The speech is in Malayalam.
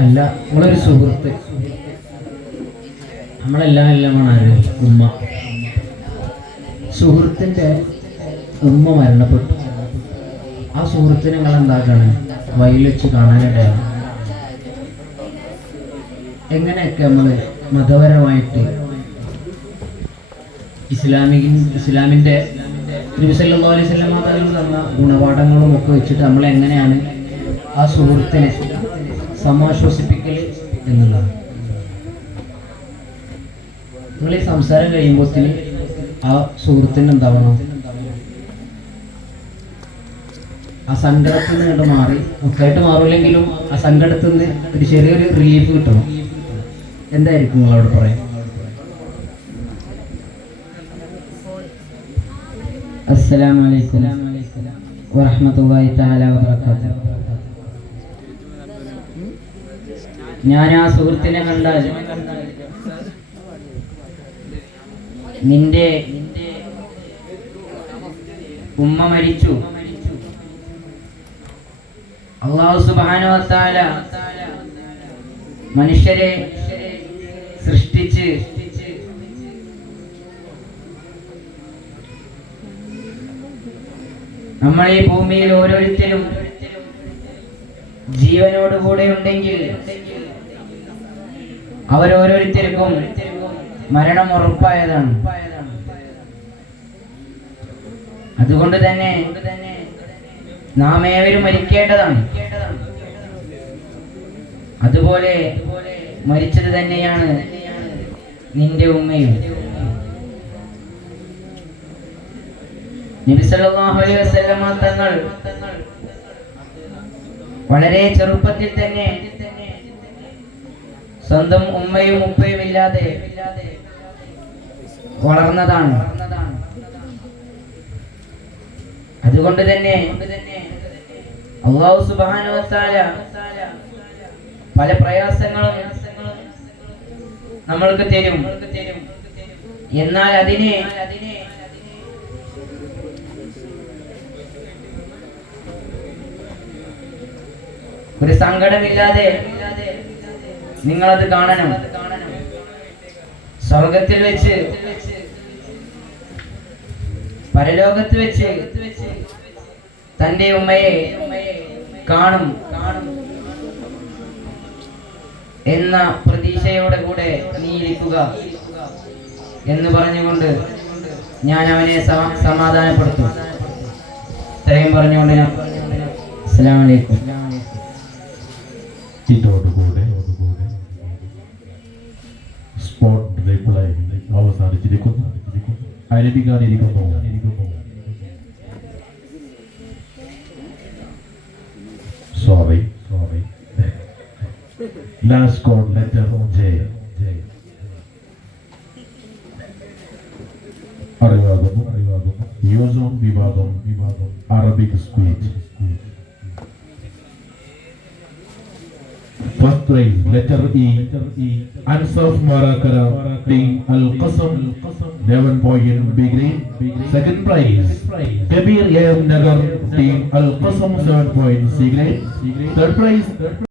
അല്ല, നമ്മളൊരു സുഹൃത്ത്, നമ്മളെല്ലാമാണ് ആര്? ഉമ്മ. സുഹൃത്തിൻ്റെ ഉമ്മ മരണപ്പെട്ടു. ആ സുഹൃത്തിനെ നിങ്ങൾ എന്താക്കാണ്? വഴിയിൽ വെച്ച് കാണാനിടയാണ്. എങ്ങനെയൊക്കെ നമ്മൾ മതപരമായിട്ട് ഇസ്ലാമിൻ്റെ നബി സല്ലല്ലാഹു അലൈഹി വസല്ലം തങ്ങൾ തന്ന ഗുണപാഠങ്ങളും ഒക്കെ വെച്ചിട്ട് നമ്മൾ എങ്ങനെയാണ് ആ സുഹൃത്തിനെ സമാശ്വസിപ്പിക്കൽ എന്നുള്ളത്. നിങ്ങൾ ഈ സംസാരം കഴിയുമ്പോഴത്തേന് ആ സുഹൃത്തിന് എന്താവണം? ആ സങ്കടത്തിൽ നിന്ന് കണ്ട് മാറി, മൊത്തമായിട്ട് മാറില്ലെങ്കിലും ആ സങ്കടത്തിൽ നിന്ന് ഒരു ചെറിയൊരു റിലീഫ് കിട്ടണം. എന്തായിരിക്കും നിങ്ങളോട് പറയാം? അസ്സലാമു അലൈക്കും വറഹ്മത്തുള്ളാഹി തആല വബറകാതുഹു. ഞാൻ ആ സുഹൃത്തിനെ കണ്ടാൽ നിന്റെ ഉമ്മ മരിച്ചു, അല്ലാഹു സുബ്ഹാനഹു വ തആല മനുഷ്യരെ സൃഷ്ടിച്ച് നമ്മൾ ഈ ഭൂമിയിൽ ഓരോരുത്തരും ജീവനോടുകൂടെ ഉണ്ടെങ്കിൽ അവരോരോരുത്തർക്കും മരണം ഉറപ്പായതാണ്. അതുകൊണ്ട് തന്നെ നാം ഏവരും മരിക്കേണ്ടതാണ്. അതുപോലെ മരിച്ചത് തന്നെയാണ് നിന്റെ ഉമ്മയും. നബി സല്ലല്ലാഹു അലൈഹി വസല്ലം തങ്ങൾ വളരെ ചെറുപ്പത്തിൽ തന്നെ സ്വന്തം ഉമ്മയും ഉപ്പയും ഇല്ലാതെ വളർന്നതാണ്. അതുകൊണ്ട് തന്നെ അല്ലാഹു സുബ്ഹാനഹു വ തആല പല പ്രയാസങ്ങളും നമ്മൾക്ക് തരും. എന്നാൽ അതിനെ ഒരു സങ്കടമില്ലാതെ നിങ്ങളത് കാണണം. സ്വർഗത്തിൽ വെച്ച്, പരലോകത്ത് വെച്ച് തന്റെ ഉമ്മയെ കാണും എന്ന പ്രതീക്ഷയോടെ കൂടെ നീ ഇരിക്കുക എന്ന് പറഞ്ഞുകൊണ്ട് ഞാൻ അവനെ സമാധാനപ്പെടുത്തും. ഇത്രയും പറഞ്ഞുകൊണ്ട് ഞാൻ അസ്സലാമു അലൈക്കും. ഇതോടുകൂടെ സ്പോട്ട് റിപ്ലൈ അവസാനിച്ചിരിക്കുന്നു. ആരംഭിക്കാനിരിക്കുന്നു. Sorry last code letter J. അറിവാകുന്നു യൂസോൺ വിഭാഗം Arabic speech. First prize, letter E, Ansaf Marakara, team Al-Qasam, 11 point B grade. Second prize, Kabir Nagar, team Al-Qasam, 7 point C grade. Third prize,